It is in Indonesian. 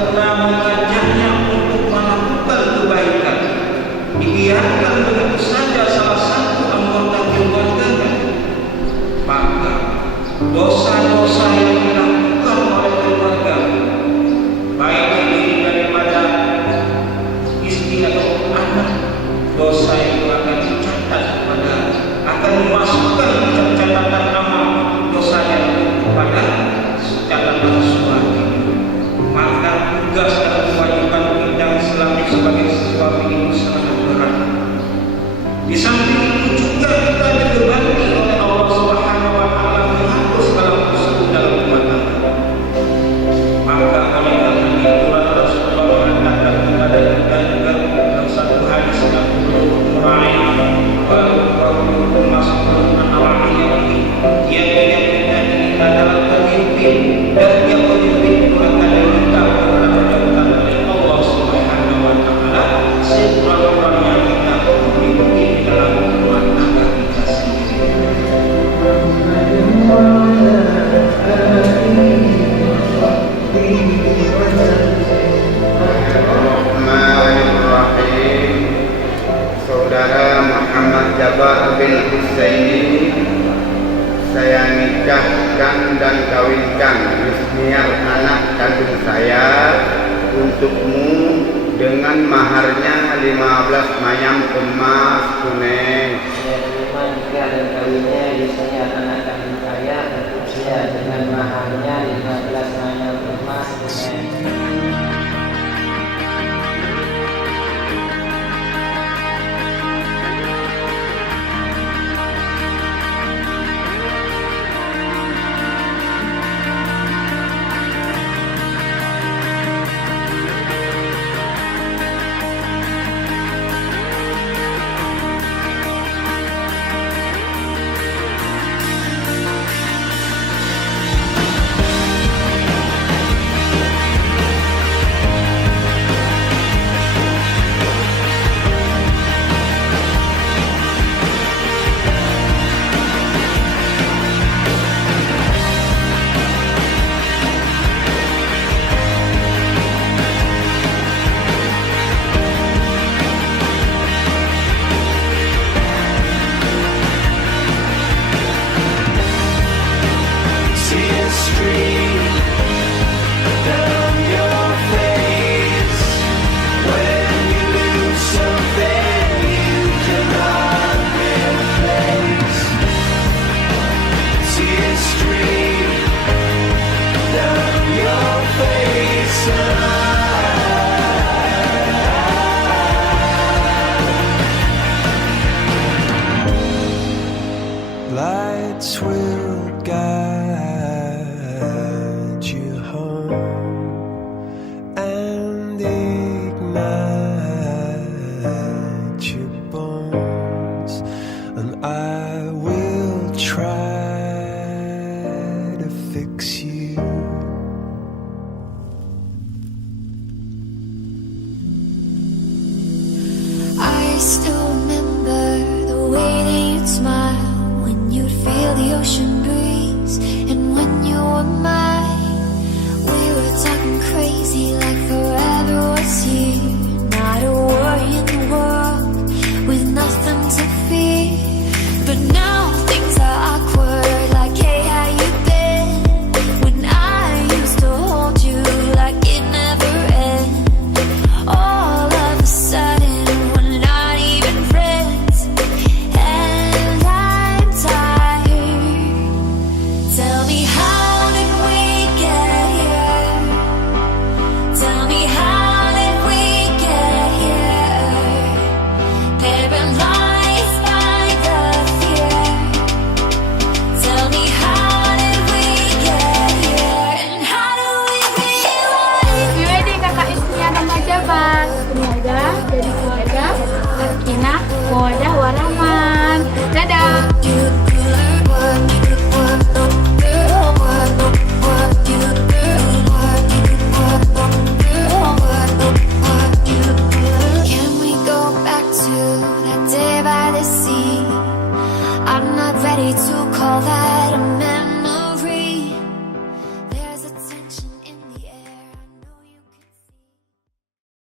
serta mengajarnya untuk melakukan kebaikan, dibiarkan begitu saja salah satu anggota keluarganya, maka dosa-dosa yang dilakukan oleh keluarga, baik terdiri daripada istri atau anak, dosa itu akan dicatat akan memasukkan catatan amal dosanya kepada catatan suami. Maka tugas dan kewajiban kita Islam sebagai suami itu sangat berat. Di samping itu juga kita dibebani oleh Allah Subhanahu wa taala mengatur segala urusan dalam rumah tangga. Maka oleh karena itu Rasulullah mengatakan kepada kita juga dalam satu hadis yang mura'i wa mas'ulun an ra'iyatihi, yang kita ini adalah pemimpin, dan yang pemimpin itu akan diminta pertanggungjawaban oleh Allah Subhanahu wa taala sekurang-kurangnya kita memimpin di dalam rumah tangga kita sendiri. Bismillahirrahmanirrahim. Saudara Muhammad Jabar bin Husaini, saya nikahkan dan kawinkan Yusniar, anak kandung saya, untukmu dengan maharnya 15 mayam emas tunai. Saya terima nikah dan kawinnya Yusniar, anak kandung saya, untuk saya dengan maharnya 15 mayam emas tunai. Lights will guide you home and ignite your bones, and I will try to fix you. I still remember the way that you'd smile when you'd feel the ocean breeze, and when you were mine, we were talking crazy like forever was here. Not a worry in the world, with nothing to fear. But now things are awkward, like hey, how you been? When I used to hold you like it never ended, all of a sudden we're not even friends, and I'm tired. Tell me, how did we get here? Tell me, how did we get here? Paralyzed by the fear. Tell me, how did we get here? And how do we realize? Happy wedding kakak Yusniar sama Jabar. Semoga jadi keluarga sakinah, mawaddah, warahmah. Dadah. Can we go back to that day by the sea? I'm not ready to call that